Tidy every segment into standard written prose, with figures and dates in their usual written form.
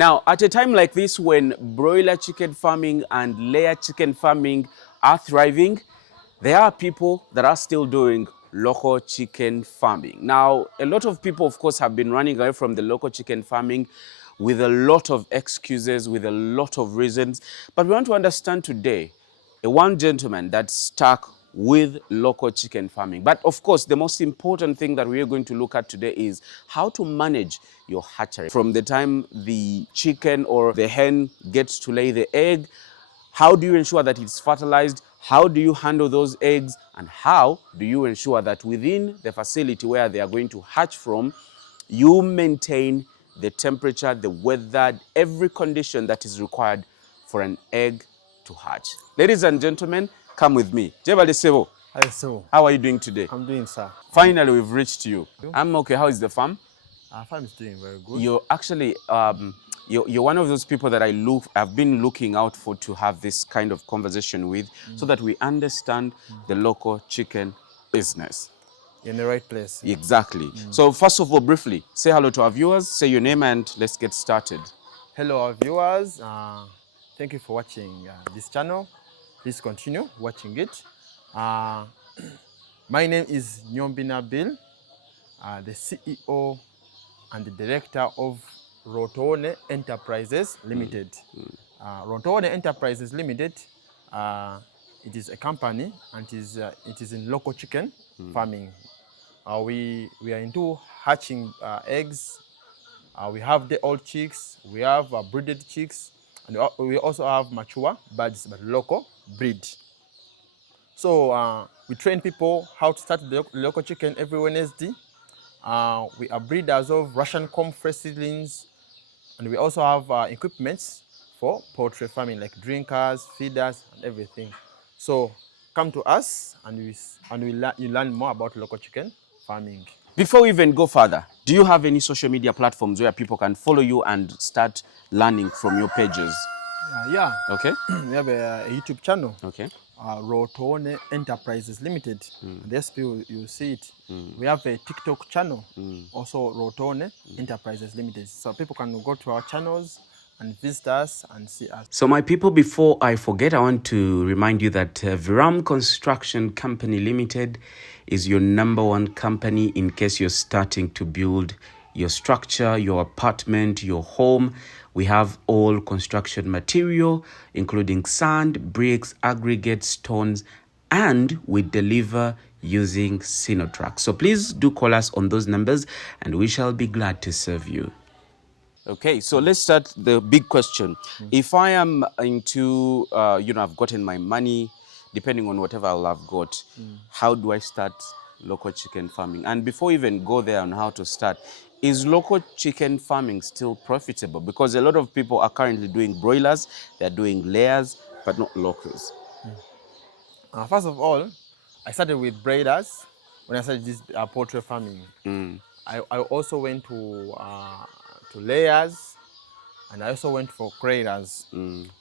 Now, at a time like this, when broiler chicken farming and layer chicken farming are thriving, there are people that are still doing local chicken farming. Now, a lot of people, of course, have been running away from the local chicken farming with a lot of excuses, with a lot of reasons. But we want to understand today one gentleman that stuck with local chicken farming. But of course, the most important thing that we are going to look at today is how to manage your hatchery. From the time the chicken or the hen gets to lay the egg, how do you ensure that it's fertilized? How do you handle those eggs? And how do you ensure that within the facility where they are going to hatch from, you maintain the temperature, the weather, every condition that is required for an egg to hatch? Ladies and gentlemen, come with me. Jebale Sebo, Hi, so how are you doing today? I'm doing, sir. Finally, we've reached you. I'm okay. How is the farm? Our farm is doing very good. You're actually you're one of those people that I've been looking out for to have this kind of conversation with, so that we understand the local chicken business. You're in the right place. Exactly. So first of all, briefly, say hello to our viewers, say your name, and let's get started. Hello, our viewers. Thank you for watching this channel. Please continue watching it. My name is Nyombina Bill, the CEO and the director of Rotone Enterprises Limited. Rotone Enterprises Limited, it is a company, and it is in local chicken farming. We are into hatching eggs. We have the old chicks, we have brooded chicks, and we also have mature birds, but local breed. So we train people how to start the local chicken every Wednesday. We are breeders of Russian comb fresh seedlings, and we also have equipments for poultry farming, like drinkers, feeders, and everything. So come to us, and you learn more about local chicken farming. Before we even go further, do you have any social media platforms where people can follow you and start learning from your pages? Yeah. Okay. We have a YouTube channel. Okay. Rotone Enterprises Limited. There's people, you see it. We have a TikTok channel, also Rotone Enterprises Limited. So people can go to our channels and visit us and see us. So my people, before I forget, I want to remind you that Viram Construction Company Limited is your #1 company in case you're starting to build your structure, your apartment, your home. We have all construction material, including sand, bricks, aggregates, stones, and we deliver using Sinotrack. So please do call us on those numbers and we shall be glad to serve you. Okay, so let's start the big question. If I am into, I've gotten my money, depending on whatever I'll have got, how do I start local chicken farming? And before we even go there on how to start, is local chicken farming still profitable? Because a lot of people are currently doing broilers, they're doing layers, but not locals. First of all, I started with breeders when I started this poultry farming. I also went to layers, and I also went for craters.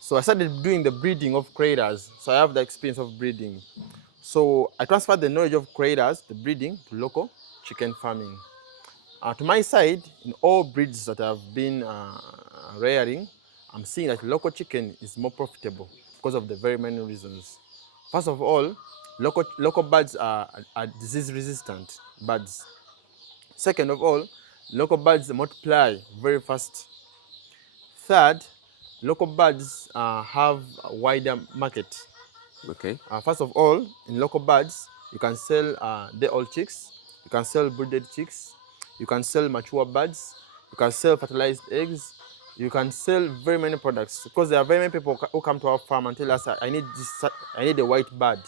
So I started doing the breeding of craters. So I have the experience of breeding. So I transferred the knowledge of craters, the breeding, to local chicken farming. To my side, in all breeds that I've been rearing, I'm seeing that local chicken is more profitable because of the very many reasons. First of all, local birds are disease-resistant birds. Second of all, local birds multiply very fast. Third, local birds have a wider market. Okay. First of all, in local birds, you can sell the old chicks, you can sell brooded chicks, you can sell mature birds, you can sell fertilized eggs, you can sell very many products, because there are very many people who come to our farm and tell us, I need a white bird,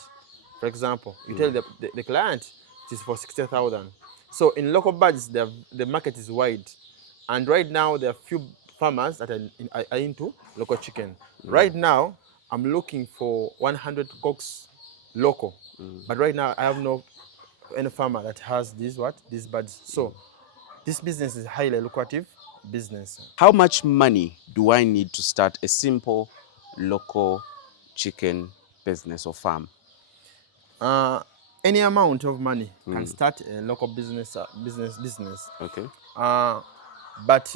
for example. You tell the client it is for 60,000. So in local birds, the market is wide, and right now there are few farmers that are into local chicken. Right now, I'm looking for 100 cocks local, but right now I have no any farmer that has these birds. So this business is highly lucrative business. How much money do I need to start a simple local chicken business or farm? Any amount of money can start a local business. Okay. But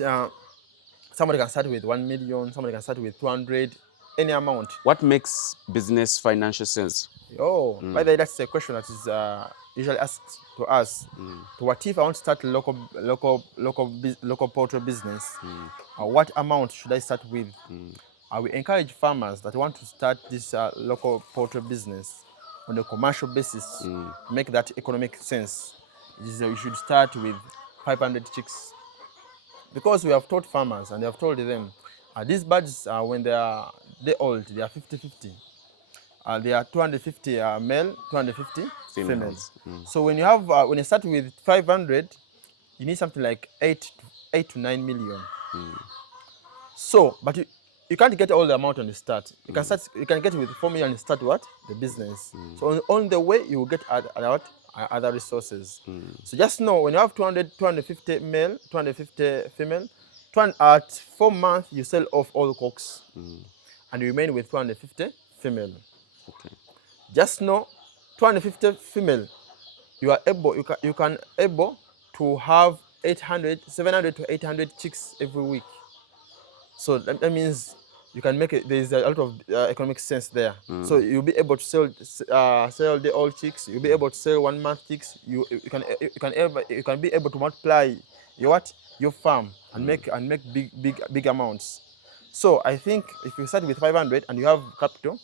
somebody can start with 1 million, somebody can start with 200, any amount. What makes business financial sense? Oh, by the way, that's a question that is usually asked to us. To what if I want to start a local poultry business? What amount should I start with? We encourage farmers that want to start this local poultry business on a commercial basis to make that economic sense. You should start with 500 chicks, because we have taught farmers and we have told them these birds, when they're old, they are 50-50. They are 250 male, 250 females. So when you start with 500, you need something like 8 to 9 million. So, but you can't get all the amount on the start. You can start. You can get with 4 million and start what? The business. So on the way you will get other resources. So just know when you have 250 male, 250 female, at 4 months you sell off all the cocks, and you remain with 250 female. Okay. Just know 250 female, you can able to have 700 to 800 chicks every week. So that means you can make it. There is a lot of economic sense there. So you'll be able to sell the old chicks. You'll be able to sell 1 month chicks. You can be able to multiply your farm and make big amounts. So I think if you start with 500 and you have capital,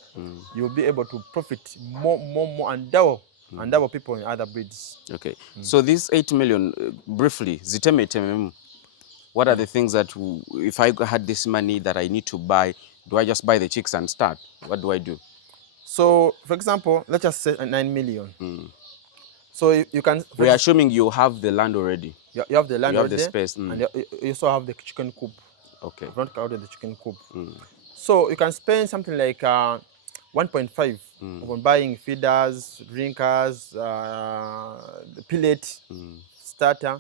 you'll be able to profit more and double people in other breeds. Okay. So this 8 million, briefly, ziteme. What are the things that, if I had this money that I need to buy, do I just buy the chicks and start? What do I do? So, for example, let's just say 9 million. So you can. We're assuming you have the land already. You have the land, you have already, the space, and you also have the chicken coop. Okay. You've not counted the chicken coop. So you can spend something like 1.5 on buying feeders, drinkers, the pellet, starter.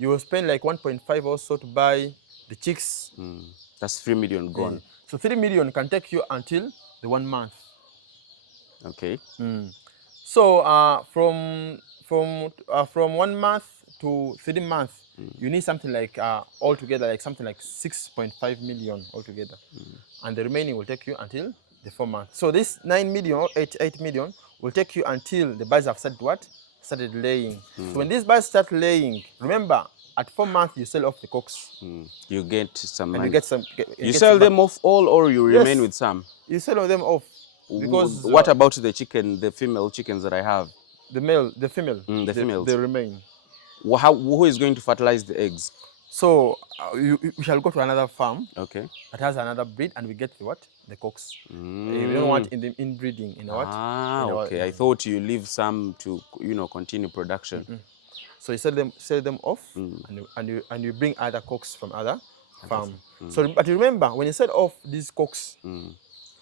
You will spend like 1.5 also to buy the chicks. That's 3 million gone. So 3 million can take you until the 1 month. Okay. So from 1 month to 3 months, you need something like altogether like something like 6.5 million altogether, and the remaining will take you until the 4 months. So this 9 million or 8 million will take you until the birds have started laying. So when these birds start laying, remember at 4 months you sell off the cocks. You get some money. And you get some. You sell them off all, or you remain with some? You sell them off. Because what about the female chickens that I have? The female. The females. They remain. Who is going to fertilize the eggs? So we shall go to another farm. Okay. That has another breed, and we get the cocks. We don't want inbreeding in what? Okay. I thought you leave some to continue production. So you sell them off, and you bring other cocks from other farm. So, but remember, when you sell off these cocks,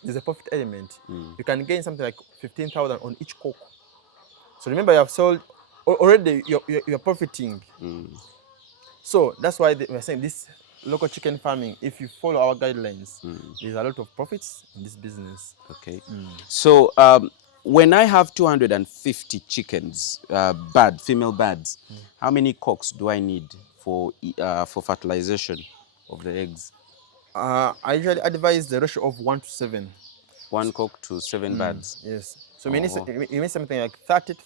there's a profit element. You can gain something like 15,000 on each cock. So remember, you have sold already. You're profiting. So that's why we're saying this local chicken farming. If you follow our guidelines, there's a lot of profits in this business. Okay. So when I have 250 chickens, female birds, how many cocks do I need for fertilization of the eggs? I usually advise the ratio of 1 to 7. 1 cock to 7 birds. Yes. So you need something like 30 to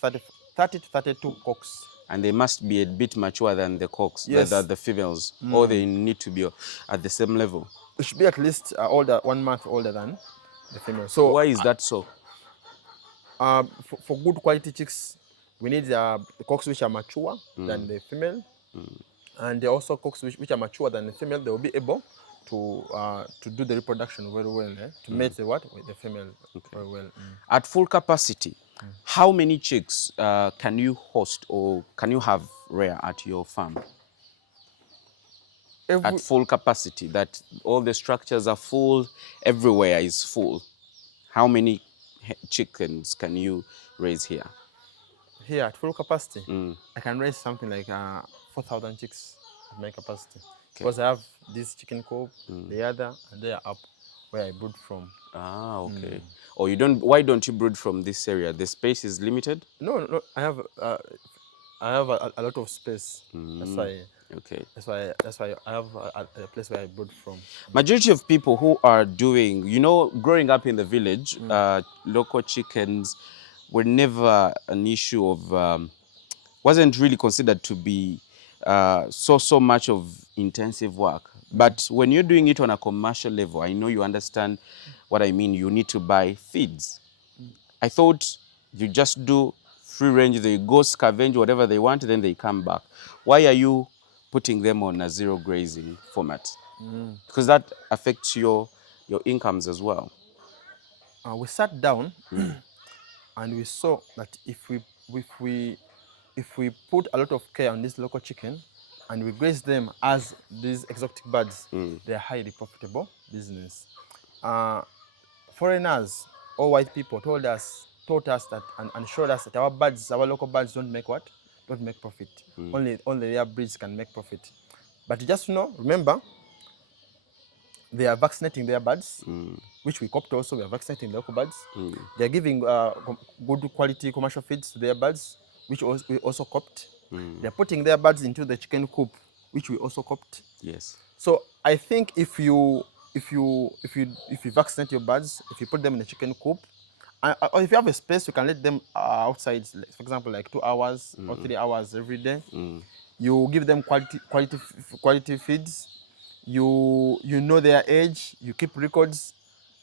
32 cocks. And they must be a bit mature than the cocks, the females, or they need to be at the same level. It should be at least 1 month older than the female. So why is that so? For good quality chicks, we need the cocks which are mature than the female, and also cocks which are mature than the female. They will be able to do the reproduction very well, to mate with the female very well. At full capacity, how many chicks can you host or can you have rear at your farm? At full capacity, that all the structures are full, everywhere is full. How many chickens can you raise here? Here at full capacity, I can raise something like 4,000 chicks at my capacity. Okay. Because I have this chicken coop, the other, and they are up where I brood from. Okay. Or why don't you brood from this area? The space is limited? No, I have a lot of space. That's why. Okay. That's why I have a place where I brought from. Majority of people who are doing, growing up in the village, local chickens were never an issue of, wasn't really considered to be so much of intensive work. But when you're doing it on a commercial level, I know you understand what I mean. You need to buy feeds. I thought you just do free range, they go scavenge whatever they want, then they come back. Why are you putting them on a zero grazing format? Because that affects your incomes as well. We sat down and we saw that if we put a lot of care on this local chicken and we graze them as these exotic birds, they are highly profitable business. Foreigners or white people taught us that and showed us that our birds, our local birds, don't make what? Don't make profit. Only their breeds can make profit. But just remember, they are vaccinating their birds, which we copped also. We are vaccinating local birds. They are giving good quality commercial feeds to their birds, which we also copped. They are putting their birds into the chicken coop, which we also copped. Yes. So I think if you vaccinate your birds, if you put them in a chicken coop, or if you have a space, you can let them outside, for example, like 2 hours or 3 hours every day. You give them quality feeds. You know their age. You keep records.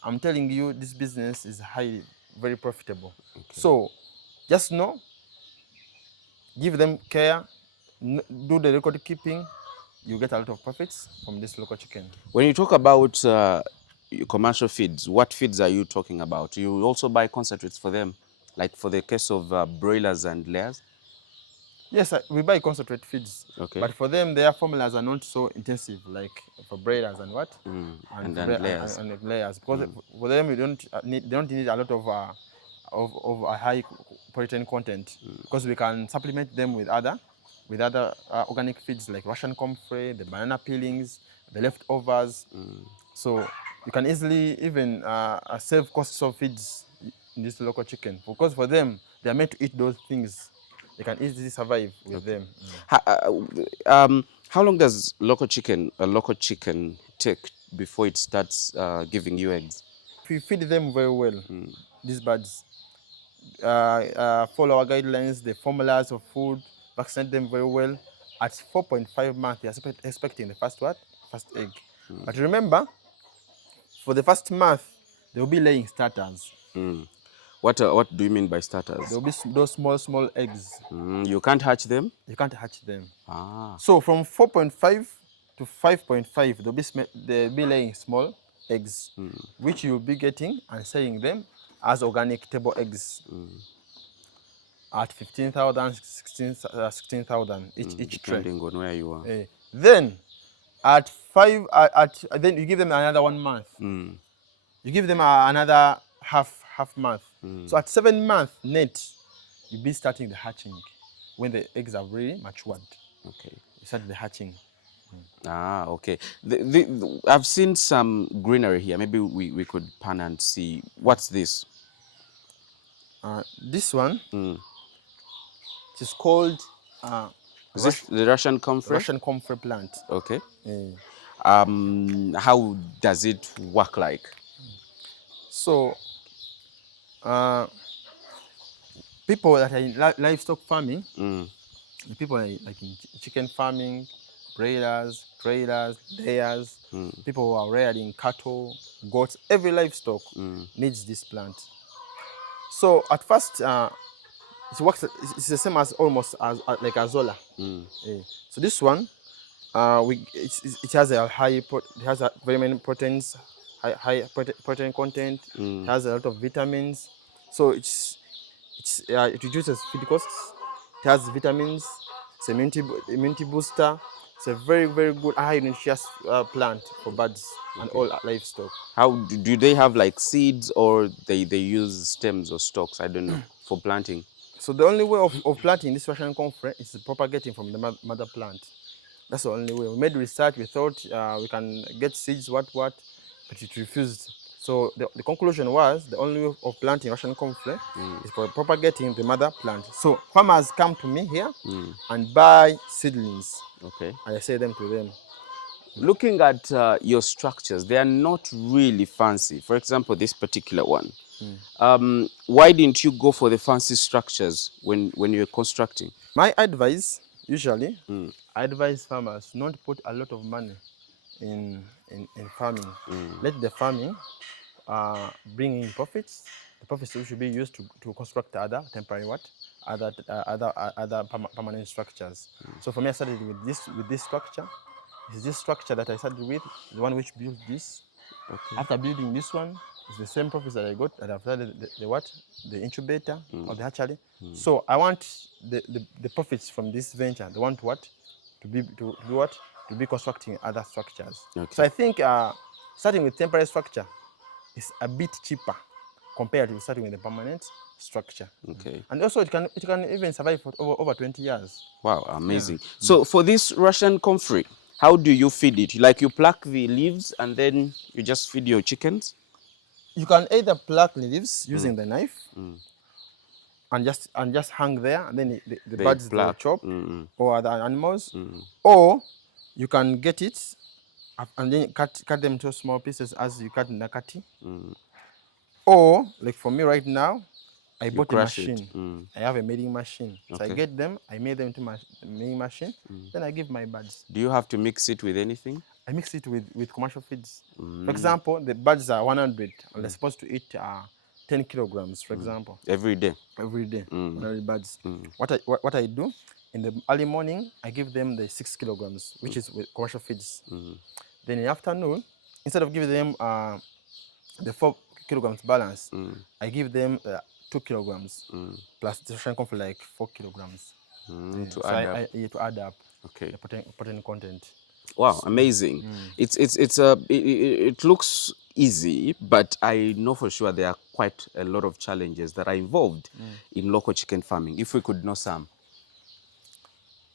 I'm telling you, this business is very profitable. Okay. So just give them care, do the record keeping. You get a lot of profits from this local chicken. When you talk about commercial feeds, what feeds are you talking about? You also buy concentrates for them, like for the case of broilers and layers? Yes, we buy concentrate feeds. Okay. But for them, their formulas are not so intensive, like for broilers and what? And layers. And layers. Because for them, they don't need a lot of a high protein content. Because we can supplement them with other organic feeds like Russian comfrey, the banana peelings, the leftovers. So you can easily even save costs of feeds in this local chicken. Because for them, they are meant to eat those things. They can easily survive with them. How long does a local chicken take before it starts giving you eggs? If you feed them very well, these birds, follow our guidelines, the formulas of food, vaccinate them very well. At 4.5 months, they are expecting the first egg. But remember, for the first month, they will be laying starters. What do you mean by starters? There will be those small eggs. You can't hatch them? You can't hatch them. Ah. So from 4.5 to 5.5, they'll be laying small eggs, which you'll be getting and selling them as organic table eggs at 15,000, 16,000 each tray. Depending on where you are. Then then you give them another 1 month. You give them another half month. So at 7 months net, you'll be starting the hatching when the eggs are really matured. Okay. You start the hatching. Ah, okay. I've seen some greenery here. Maybe we could pan and see. What's this? This one, it is called Is this the Russian comfrey? Russian comfrey plant. Okay. How does it work like? So, people that are in livestock farming, people like in chicken farming, broilers, trailers, layers, people who are rearing cattle, goats, every livestock needs this plant. So at first, it works. It's the same as almost as like Azola. So this one, it has a it has very many proteins, high protein content. It has a lot of vitamins. So it reduces feed costs. It has vitamins. It's an immunity booster. It's a very good high nutritious plant for birds and all livestock. How do they have like seeds, or they use stems or stalks? I don't know, for planting. So the only way of planting this Russian comfrey is propagating from the mother plant. That's the only way. We made research. We thought we can get seeds, but it refused. So the conclusion was the only way of planting Russian cornflower is by propagating the mother plant. So farmers come to me here and buy seedlings. Okay. And I sell them to them. Looking at your structures, they are not really fancy. For example, this particular one. Why didn't you go for the fancy structures when you're constructing? My advice, usually, I advise farmers not to put a lot of money in farming. Let the farming bring in profits. The profits should be used to construct other temporary permanent structures. So for me, I started with this structure. It's this structure that I started with, the one which built this. Okay. After building this one, it's the same profits that I got that I've started the incubator or the hatchery. So I want the profits from this venture. They want what? To be constructing other structures. Okay. So I think starting with temporary structure is a bit cheaper compared to starting with a permanent structure. Okay. And also it can even survive for over 20 years. Wow, amazing. Yeah. So for this Russian comfrey, how do you feed it? Like you pluck the leaves and then you just feed your chickens? You can either pluck the leaves using the knife and just hang there, and then the birds will chop or other animals. Or you can get it and then cut them into small pieces as you cut nakati. Or like for me right now, I bought a machine. I have a milling machine. Okay. So I get them, I made them into my milling machine, then I give my birds. Do you have to mix it with anything? I mix it with commercial feeds. For example, the birds are 100 and they're supposed to eat 10 kilograms, for example. Every day? Every day, 100 birds. What I do, in the early morning, I give them the 6 kilograms, which is with commercial feeds. Then in the afternoon, instead of giving them the 4 kilograms balance, I give them 2 kilograms plus the Russian corn for like 4 kilograms to add up. Okay. The protein content. Wow, amazing! It looks easy, but I know for sure there are quite a lot of challenges that are involved in local chicken farming. If we could know some.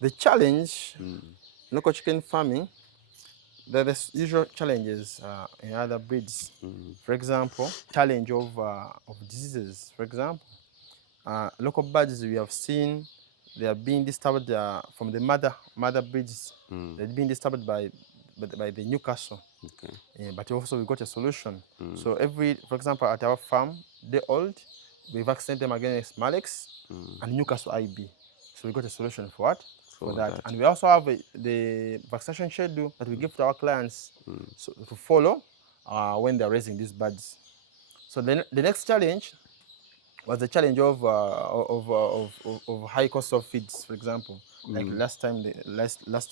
The challenge in local chicken farming, there are the usual challenges in other breeds. For example, challenge of diseases. For example, local birds we have seen they are being disturbed from the mother breeds. They're being disturbed by the Newcastle. Okay. But also we got a solution. So for example, at our farm, they're old. We vaccinate them against Malex and Newcastle IB. So we got a solution for what? For that. And we also have the vaccination schedule that we give to our clients to follow when they're raising these birds. So then the next challenge was the challenge of high cost of feeds, for example. Like last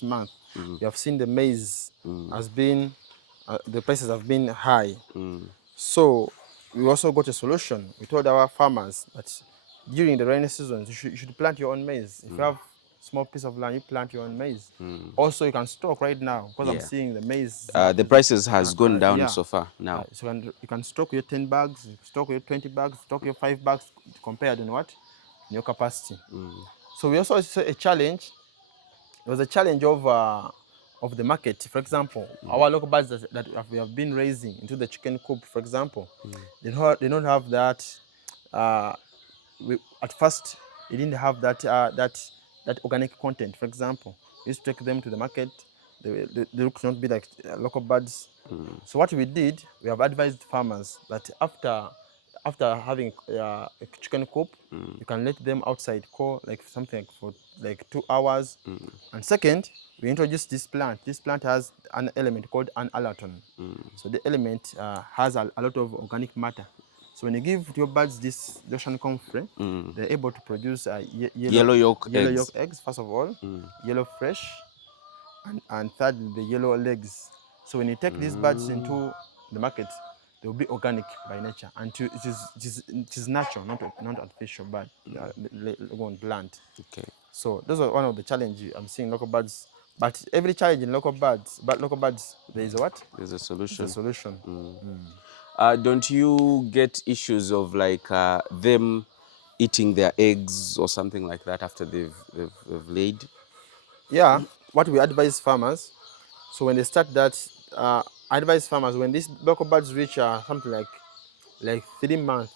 month, we have seen the maize has been, the prices have been high. So we also got a solution. We told our farmers that during the rainy season, you should plant your own maize. If you have small piece of land, you plant your own maize. Also, you can stock right now because I'm seeing the maize. The prices has gone down so far now. So you can stock your 10 bags, stock your 20 bags, stock your 5 bags compared on what? In your capacity. So we also saw a challenge. There was a challenge of the market. For example, our local birds that we have been raising into the chicken coop, for example, they don't have that. At first, they didn't have that organic content. For example, we used to take them to the market. They look not be like local birds. So what we did, we have advised farmers that after having a chicken coop, you can let them outside like something for like 2 hours. And second, we introduced this plant. This plant has an element called an allerton. So the element has a lot of organic matter. So when you give your birds this Russian comfrey, they're able to produce yellow yolk eggs, first of all, yellow fresh, and third, the yellow legs. So when you take these birds into the market, they will be organic by nature. And it is natural, not artificial, but plant. Okay. So those are one of the challenges I'm seeing local birds. But every challenge in local birds, there is what? There's a solution. There's a solution. Don't you get issues of like them eating their eggs or something like that after they've laid? Yeah, what we advise farmers, so when they start that, I advise farmers when these local birds reach something like 3 months,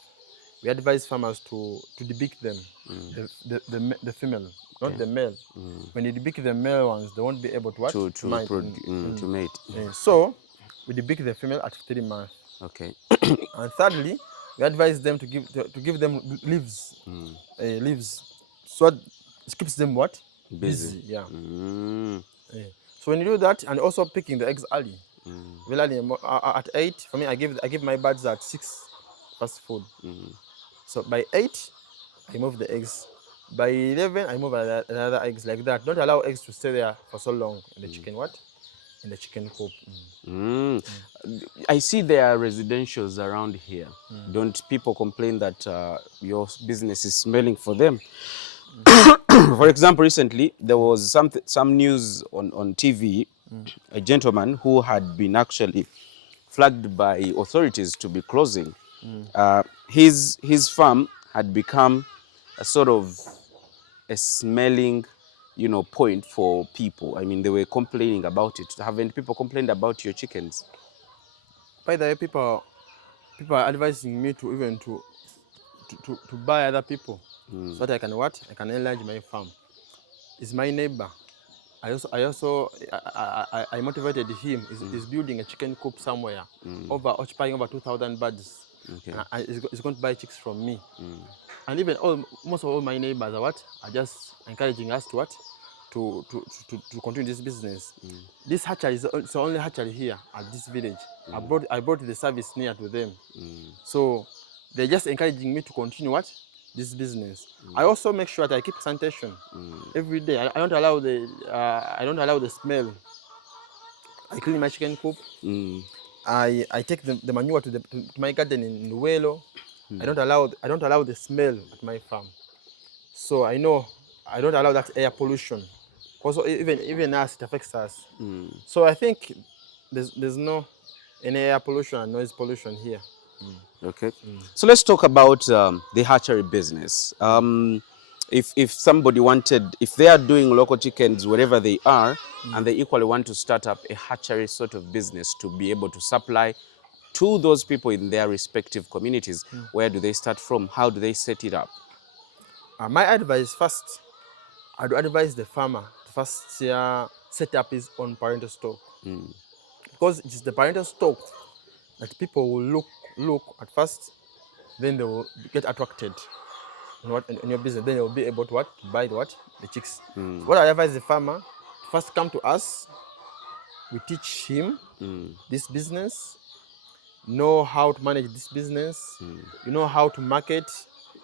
we advise farmers to debeak them, the female, not the male. When you debeak the male ones, they won't be able to what? To mate. So we debeak the female at 3 months. Okay. And thirdly, we advise them to give them leaves, leaves, so it keeps them what? Busy. Yeah. So when you do that, and also picking the eggs early, very early, at 8. For me, I give my birds at 6 first food. So by 8, I move the eggs. By 11, I move another eggs like that. Don't allow eggs to stay there for so long in the chicken what? In the chicken coop. I see there are residentials around here. Don't people complain that your business is smelling for them? For example, recently there was some news on TV, a gentleman who had been actually flagged by authorities to be closing. His farm had become a sort of a smelling, point for people. I mean, they were complaining about it. Haven't people complained about your chickens? By the way, people are advising me to even to buy other people so that I can what? I can enlarge my farm. It's my neighbor. I motivated him. He's building a chicken coop somewhere, occupying over 2,000 birds. Okay. And he's going to buy chicks from me. And even most of all my neighbors are just encouraging us to what? To continue this business. This hatchery is the only hatchery here at this village. I brought the service near to them. So they're just encouraging me to continue what? This business. I also make sure that I keep sanitation every day. I don't allow the smell. I clean my chicken coop. I take the manure to my garden in Luelo. I don't allow the smell at my farm. So I know I don't allow that air pollution. Also, even us, it affects us. So I think there's no any air pollution and noise pollution here. Okay. So let's talk about the hatchery business. If somebody if they are doing local chickens wherever they are, and they equally want to start up a hatchery sort of business to be able to supply to those people in their respective communities, where do they start from? How do they set it up? My advice first, I'd advise the farmer to first set up his own parental stock. Because it is the parental stock that people will look at first, then they will get attracted in your business. Then they will be able to buy the chicks. So what I advise the farmer to first come to us. We teach him this business, know how to manage this business, you know how to market,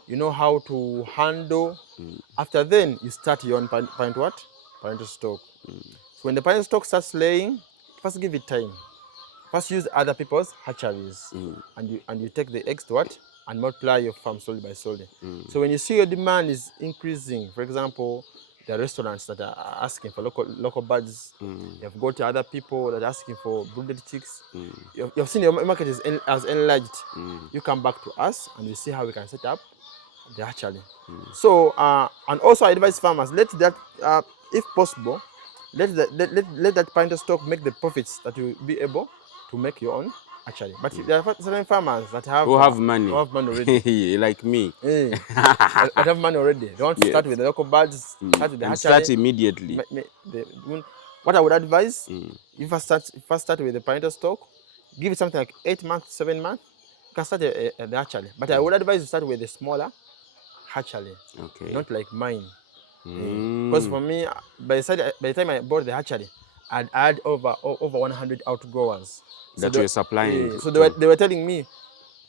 you know how to handle. After then, you start your own parental stock. So when the parental stock starts laying, first give it time. First use other people's hatcheries, and you take the eggs to and multiply your farm slowly by slowly. So when you see your demand is increasing, for example, there are restaurants that are asking for local birds. You've got other people that are asking for brooded chicks. You've seen your market has enlarged. You come back to us and we see how we can set up the hatchery. So and also I advise farmers, let that if possible, let that parental stock make the profits that you will be able to make your own hatchery. But there are certain farmers that have money. Who have money already. Like me. That have money already. They want to start with the local birds, start with the hatchery. Start immediately. What I would advise, if I start with the parental stock, give it something like 8 months, 7 months, you can start the hatchery. But I would advise you start with a smaller hatchery, not like mine. Because for me, by the time I bought the hatchery, I'd add over 100 outgrowers that you're supplying. So they were telling me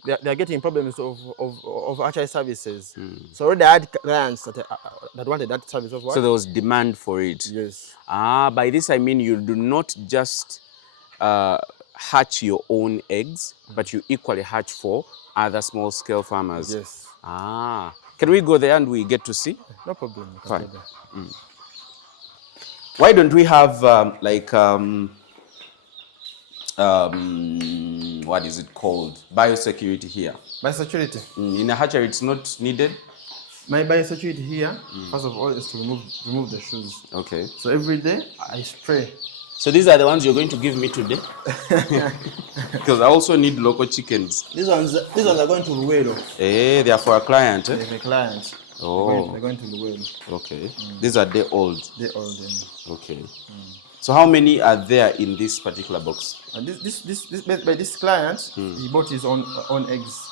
they're getting problems of hatchery services. So already I had clients that wanted that service of what? So there was demand for it. Yes. By this I mean you do not just hatch your own eggs, but you equally hatch for other small scale farmers. Yes. Can we go there and we get to see? No problem. Fine. Why don't we have what is it called? Biosecurity here. Biosecurity. In a hatchery, it's not needed. My biosecurity here, first of all, is to remove the shoes. Okay. So every day I spray So these are the ones you're going to give me today? Because I also need local chickens. These ones are going to Luwelo. They are for a client. They're for a client. Oh. They're going to Luwelo. Okay. These are day old. Day old. Okay. So how many are there in this particular box? And this client, he bought his own eggs.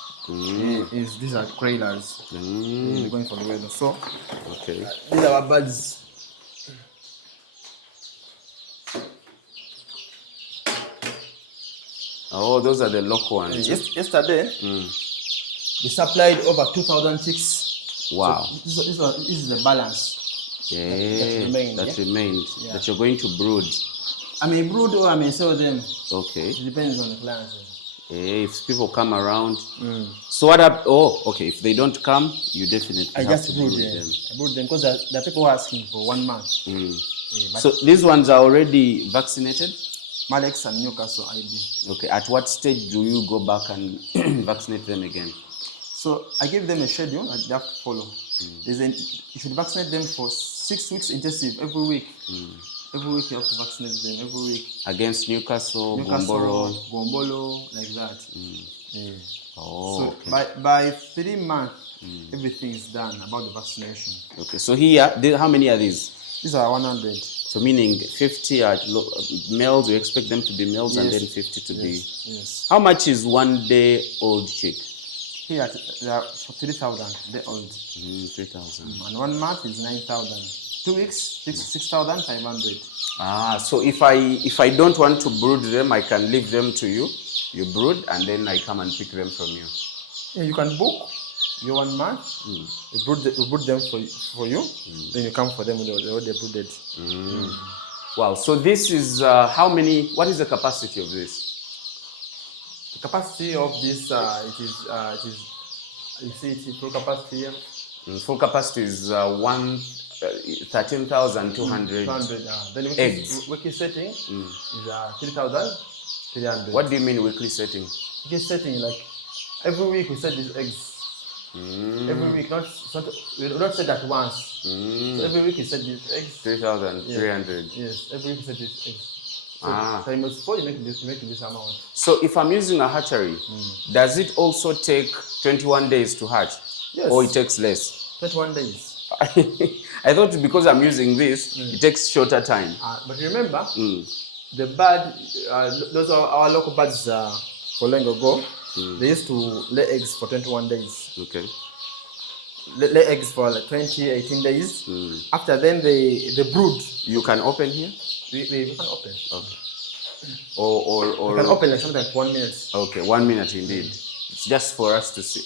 These are crailers. They're going for Luwelo. So, okay. These are our birds. Oh, those are the local ones. Yesterday, we supplied over 2,000 chicks. Wow. So this is the balance. That remained. That you're going to brood. I may brood or I may sell them. Okay. It depends on the clients. If people come around. So what up? Oh, okay. If they don't come, you definitely I have just to brood brood them. them. I brood them because there are people asking for 1 month. So these ones are already vaccinated? Malex and Newcastle IB. Okay. At what stage do you go back and vaccinate them again? So I give them a schedule that they have to follow. You should vaccinate them for 6 weeks intensive every week. Every week you have to vaccinate them every week. Against Newcastle, Gombolo, like that. Oh, so okay. by 3 months, everything is done about the vaccination. Okay, so here, how many are these? These are 100. So meaning 50 are males, you expect them to be males, and then 50 to be... Yes. How much is 1 day old chick? Here, they are 3,000 day old. 3,000. And 1 month is 9,000. 2 weeks, 6,500. So if I don't want to brood them, I can leave them to you. You brood, and then I come and pick them from you. Yeah, you can book your 1 month. We brood them for you. Then you come for them when they're brooded. Wow. So this is how many? What is the capacity of this? The capacity of this it is you see it's full capacity here. Full capacity is 13,200 Then eggs. Weekly setting is 3,300. What do you mean weekly setting? Weekly setting, like every week we set these eggs. Every week, we don't set that once. So every week we set these eggs. 3,300. Yes, every week we set these eggs. So times 4, you make this amount. So if I'm using a hatchery, does it also take 21 days to hatch? Yes. Or it takes less? 21 days. I thought because I'm using this, it takes shorter time. But remember, the bird, those are our local birds for long ago. They used to lay eggs for 21 days. Okay. Lay eggs for like 20, 18 days. After then, they brood. You can open here? We can open. Okay. Or we can open like something like 1 minute. Okay, 1 minute indeed. It's just for us to see.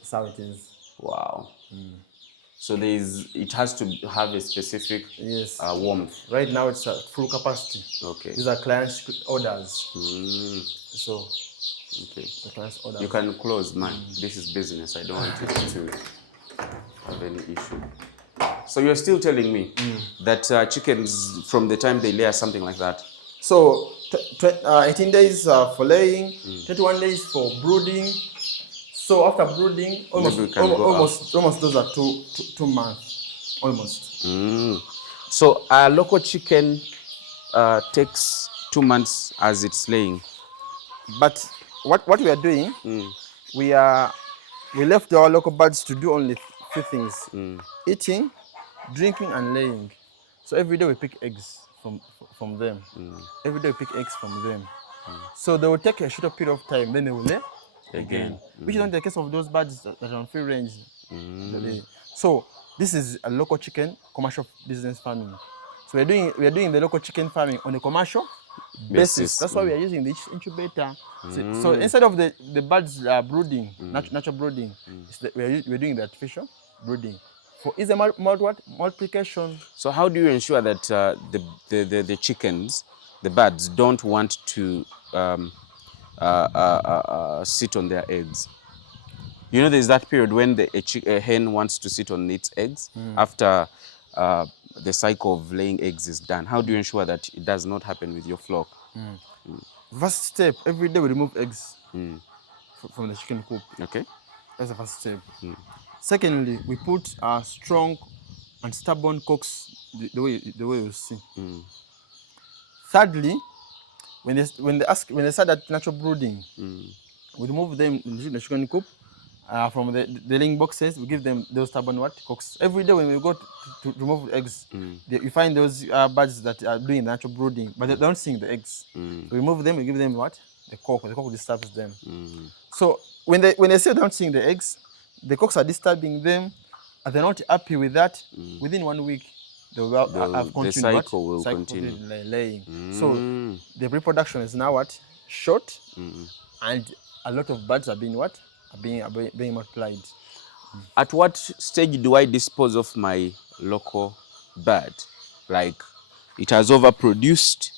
That's how it is. Wow. So it has to have a specific warmth. Right now it's at full capacity. Okay. These are clients' orders. So, okay. The clients' orders. You can close, man. This is business. I don't want it to have any issue. So you're still telling me that chickens, from the time they lay, are something like that? So 18 days for laying, 21 days for brooding. So after brooding, almost those are two months, almost. So a local chicken takes 2 months as it's laying. But what we are doing, we left our local birds to do only 3 things: eating, drinking, and laying. So every day we pick eggs from them. Every day we pick eggs from them. So they will take a shorter period of time, then they will lay again. Which is not the case of those birds that are on free range. So this is a local chicken commercial business farming. So we are doing the local chicken farming on a commercial basis. That's why we are using this incubator. So instead of the birds brooding, natural brooding, we're doing the artificial brooding. For easy multiplication. So how do you ensure that the chickens, the birds, don't want to sit on their eggs? You know, there's that period when a hen wants to sit on its eggs after the cycle of laying eggs is done. How do you ensure that it does not happen with your flock? First step, every day we remove eggs from the chicken coop. Okay. That's the first step. Secondly, we put strong and stubborn cocks the way you see. Thirdly, when they start that natural brooding, we remove them in the chicken coop from the laying boxes. We give them those stubborn cocks. Every day when we go to remove eggs, you find those birds that are doing natural brooding, but they don't sing the eggs. So we remove them. We give them the cock. The cock disturbs them. So when they still don't sing the eggs, the cocks are disturbing them, and they're not happy with that. Within 1 week, they will have continued the cycle will continue laying. So the reproduction is now short, and a lot of birds are being being multiplied. At what stage do I dispose of my local bird? Like, it has overproduced.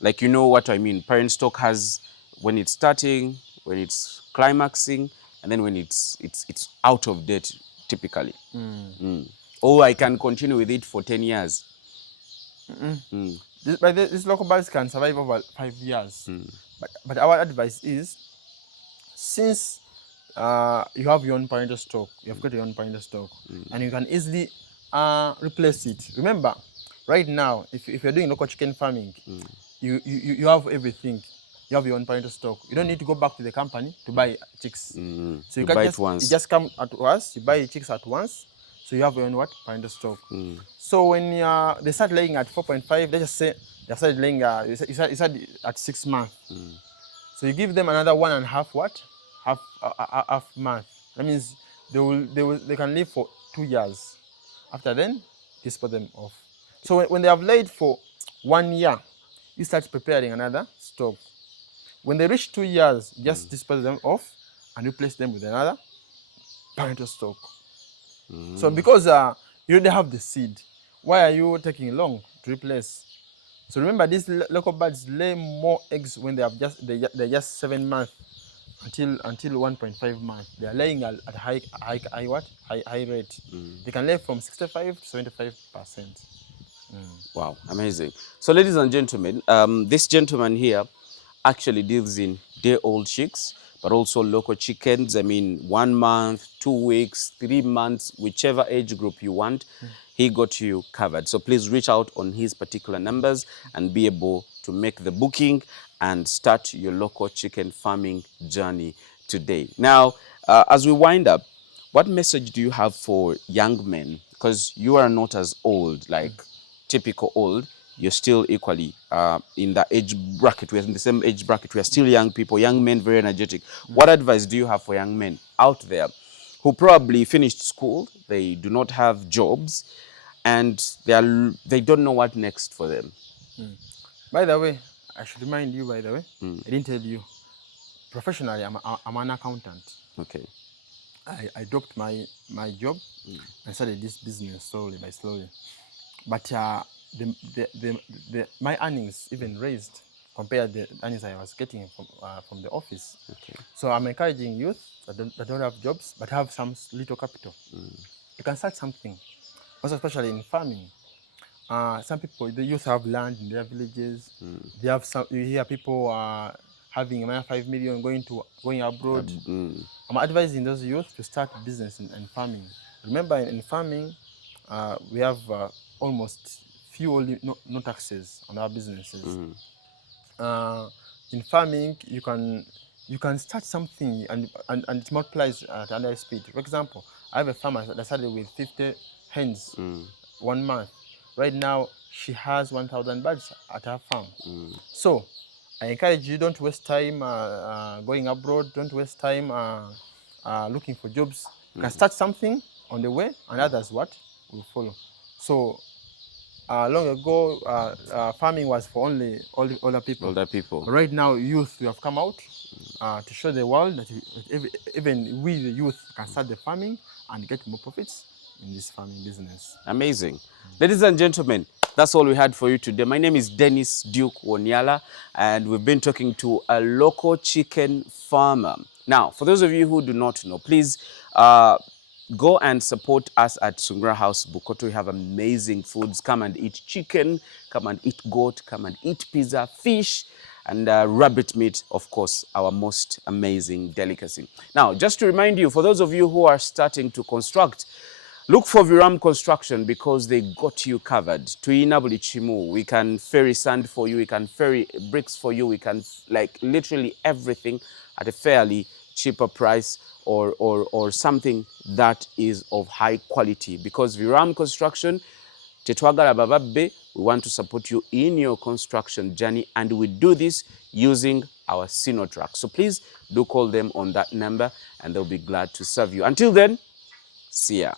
Like, you know what I mean? Parent stock has when it's starting, when it's climaxing, and then when it's out of date, typically. Or I can continue with it for 10 years. These local birds can survive over 5 years. But our advice is, since you have your own parental stock, you have got your own parental stock, and you can easily replace it. Remember, right now, if you're doing local chicken farming, you have everything. You have your own parental stock. You don't need to go back to the company to buy chicks. So you can buy it once. You just come at us, you buy chicks at once, so you have your own parental stock. So when they start laying at 4.5, let's just say they started laying, you said at 6 months. So you give them another 1.5 half month. That means they can live for 2 years. After then, dispose them off. So when they have laid for 1 year, you start preparing another stock. When they reach 2 years, just dispose them off and replace them with another parental stock. So because you already have the seed, why are you taking long to replace? So remember, these local birds lay more eggs when they're just 7 months until 1.5 months. They are laying at a high rate. They can lay from 65 to 75%. Wow, amazing. So, ladies and gentlemen, this gentleman here actually deals in day-old chicks, but also local chickens. I mean, 1 month, 2 weeks, 3 months, whichever age group you want, he got you covered. So please reach out on his particular numbers and be able to make the booking and start your local chicken farming journey today. Now, as we wind up, what message do you have for young men? Because you are not as old, like typical old. You're still equally in the age bracket. We're in the same age bracket. We are still young people, young men, very energetic. What advice do you have for young men out there who probably finished school, they do not have jobs, and they don't know what next for them? By the way, I should remind you, I didn't tell you, professionally, I'm an accountant. Okay. I dropped my job and started this business slowly. But my earnings even raised compared to the earnings I was getting from the office. Okay. So I'm encouraging youth that don't have jobs but have some little capital. You can start something, also especially in farming. Some people, the youth have land in their villages. They have you hear people having 5 million going abroad. I'm advising those youth to start business in farming. Remember, in farming, we have almost no taxes on our businesses. In farming, you can start something and it multiplies at a high speed. For example, I have a farmer that started with 50 hens 1 month. Right now, she has 1,000 birds at her farm. So I encourage you, don't waste time going abroad. Don't waste time looking for jobs. You can start something on the way, and others will follow. So long ago, farming was for only older people. Older people. Right now, youth, we have come out to show the world that even we, the youth, can start the farming and get more profits in this farming business. Amazing. Ladies and gentlemen, that's all we had for you today. My name is Dennis Duke Wonyala, and we've been talking to a local chicken farmer. Now, for those of you who do not know, please go and support us at Sungra House Bukoto. We have amazing foods. Come and eat chicken, come and eat goat, come and eat pizza, fish, and rabbit meat, of course, our most amazing delicacy. Now, just to remind you, for those of you who are starting to construct Look for Viram Construction because they got you covered. Tuina buli chimu. We can ferry sand for you. We can ferry bricks for you. We can like literally everything at a fairly cheaper price or something that is of high quality. Because Viram Construction, tetwagala bababbe, we want to support you in your construction journey, and we do this using our Sino truck. So please do call them on that number and they'll be glad to serve you. Until then, see ya.